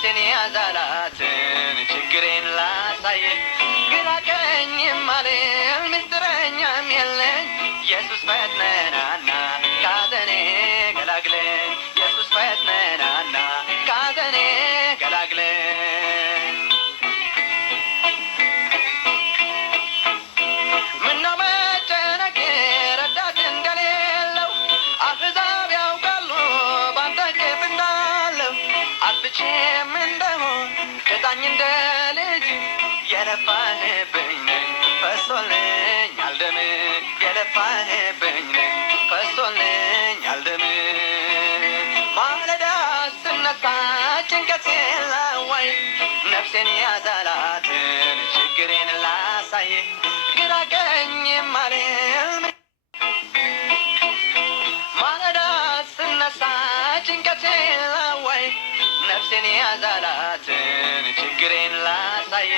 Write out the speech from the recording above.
ነፍሴን ያዛላትን ችግሬን ላሳይ ግራ ቀኝም አልል ምስጢረኛም የለኝ ኢየሱስ ፈጥነናና ካዘኔ ገላግለኝ ኢየሱስ ፈጥነናና ካዘኔ ገላግለኝ ምነው መጨነቄ ረዳት እንደሌለው አሕዛብ ያውቃሉ ባንተ እቅፍ እንዳለው አጥፍቼም እንደሆን ከዳኝ እንደ ልጅ የለፋህብኝ ነኝ ፈሶልኛል ደም የለፋህብኝ ነኝ ፈሶልኛል ደም ማለዳ ስነሳ ጭንቀቴን ላዋይ ነፍሴን ያዛላትን ችግሬን ላሳይ ግራ ቀኝም አልል ማለዳ ስነሳ ጭንቀቴን ላዋይ ነፍሴን ያዛላትን ችግሬን ላሳይ